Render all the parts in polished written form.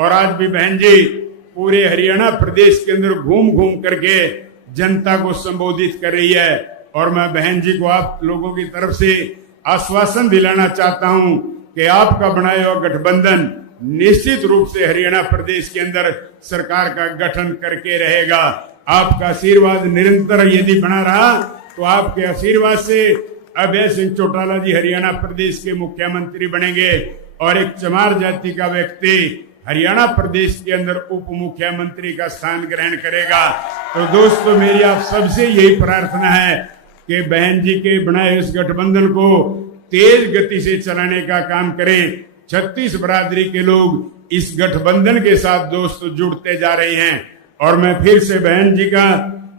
और आज भी बहन जी पूरे हरियाणा प्रदेश के अंदर घूम घूम करके जनता को संबोधित कर रही है। और मैं बहन जी को आप लोगों की तरफ से आश्वासन दिलाना चाहता हूं कि आपका बनाया हुआ गठबंधन निश्चित रूप से हरियाणा प्रदेश के अंदर सरकार का गठन करके रहेगा। आपका आशीर्वाद निरंतर यदि बना रहा तो आपके आशीर्वाद से अभय सिंह चौटाला जी हरियाणा प्रदेश के मुख्यमंत्री बनेंगे और एक चमार जाति का व्यक्ति हरियाणा प्रदेश के अंदर उप मुख्यमंत्री का स्थान ग्रहण करेगा। तो दोस्तों मेरी आप सबसे यही प्रार्थना है कि बहन जी के बनाए इस गठबंधन को तेज गति से चलाने का काम करें। 36 बरादरी के लोग इस गठबंधन के साथ दोस्त जुड़ते जा रहे हैं और मैं फिर से बहन जी का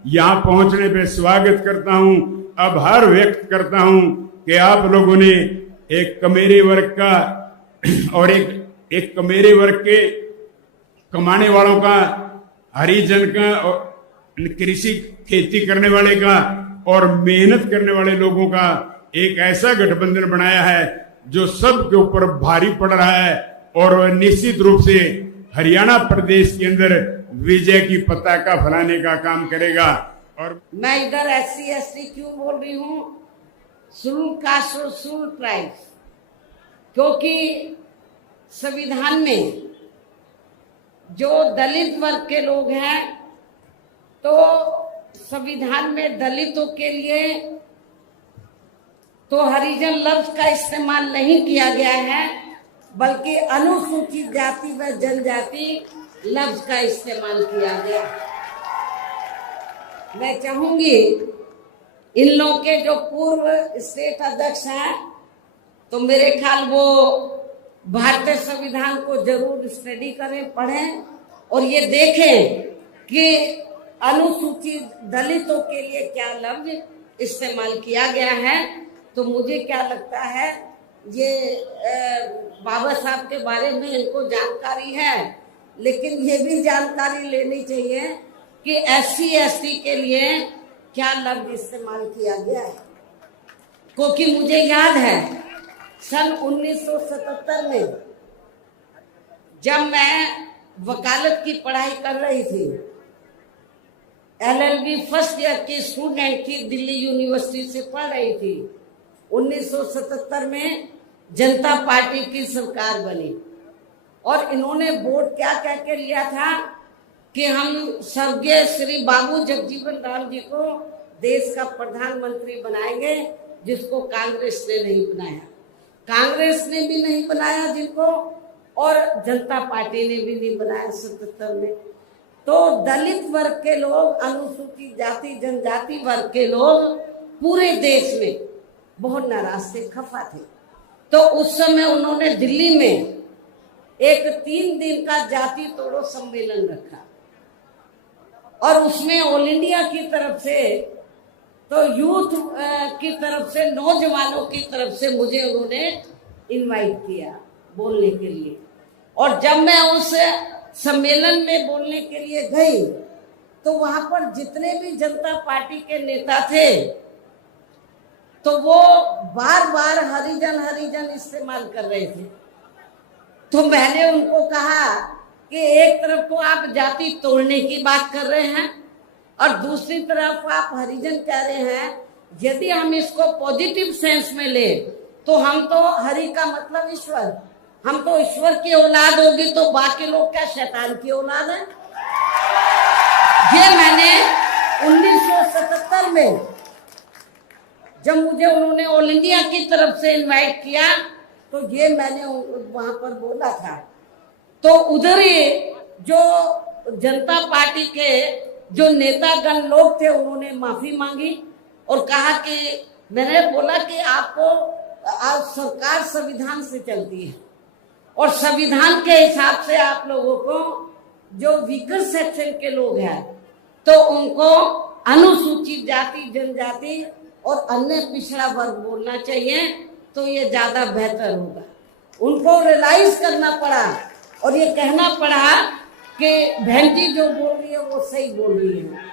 यहाँ पहुंचने पे स्वागत करता हूँ, आभार व्यक्त करता हूँ कि आप लोगों ने एक कमेरे वर्ग का और एक कमेरे वर्ग के कमाने वालों का, हरिजन का और कृषि खेती करने वाले का और मेहनत करने वाले लोगों का एक ऐसा गठबंधन बनाया है जो सबके ऊपर भारी पड़ रहा है और वह निश्चित रूप से हरियाणा प्रदेश के अंदर विजय की पताका फहराने का काम करेगा। और मैं इधर SC/ST क्यों बोल रही हूँ, शेड्यूल कास्ट और शेड्यूल ट्राइब्स, क्योंकि संविधान में जो दलित वर्ग के लोग हैं तो संविधान में दलितों के लिए तो हरिजन लफ्ज का इस्तेमाल नहीं किया गया है, बल्कि अनुसूचित जाति व जनजाति लफ्ज का इस्तेमाल किया गया। मैं चाहूंगी इन लोगों के जो पूर्व स्टेट अध्यक्ष हैं तो मेरे ख्याल वो भारतीय संविधान को जरूर स्टडी करें, पढ़ें और ये देखें कि अनुसूचित दलितों के लिए क्या लफ्ज इस्तेमाल किया गया है। तो मुझे क्या लगता है ये बाबा साहब के बारे में इनको जानकारी है, लेकिन ये भी जानकारी लेनी चाहिए कि SC/ST के लिए क्या लफ्ज इस्तेमाल किया गया है। क्योंकि मुझे याद है सन 1977 में जब मैं वकालत की पढ़ाई कर रही थी, LLB फर्स्ट ईयर की स्टूडेंट थी, दिल्ली यूनिवर्सिटी से पढ़ रही थी। 1977 में जनता पार्टी की सरकार बनी और इन्होंने वोट क्या कह के लिया था कि हम स्वर्गीय श्री बाबू जगजीवन राम जी को देश का प्रधानमंत्री बनाएंगे, जिसको कांग्रेस ने नहीं बनाया। कांग्रेस ने भी नहीं बनाया जिनको, और जनता पार्टी ने भी नहीं बनाया 77 में। तो दलित वर्ग के लोग, अनुसूचित जाति जनजाति वर्ग के लोग पूरे देश में बहुत नाराज थे, खफा थे। तो उस समय उन्होंने दिल्ली में एक 3 दिन का जाति तोड़ो सम्मेलन रखा और उसमें ऑल इंडिया की तरफ से तो यूथ की तरफ से, नौजवानों की तरफ से मुझे उन्होंने इनवाइट किया बोलने के लिए। और जब मैं उस सम्मेलन में बोलने के लिए गई तो वहां पर जितने भी जनता पार्टी के नेता थे तो वो बार बार हरिजन हरिजन इस्तेमाल कर रहे थे। तो मैंने उनको कहा कि एक तरफ तो आप जाति तोड़ने की बात कर रहे हैं और दूसरी तरफ आप हरिजन कह रहे हैं। यदि हम इसको पॉजिटिव सेंस में ले तो हम तो हरि का मतलब ईश्वर, हम तो ईश्वर की औलाद होगी, तो बाकी लोग क्या शैतान की औलाद है। ये मैंने 1977 में जब मुझे उन्होंने ऑल इंडिया की तरफ से इनवाइट किया तो ये मैंने वहां पर बोला था। तो उधर ही जो जनता पार्टी के जो नेतागण लोग थे उन्होंने माफी मांगी और कहा कि मैंने बोला कि आपको आप सरकार संविधान से चलती है और संविधान के हिसाब से आप लोगों को जो वीकर सेक्शन के लोग हैं तो उनको अनुसूचित जाति जनजाति और अन्य पिछड़ा वर्ग बोलना चाहिए, तो ये ज्यादा बेहतर होगा। उनको रियलाइज करना पड़ा और ये कहना पड़ा कि बहन जी जो बोल रही है वो सही बोल रही है।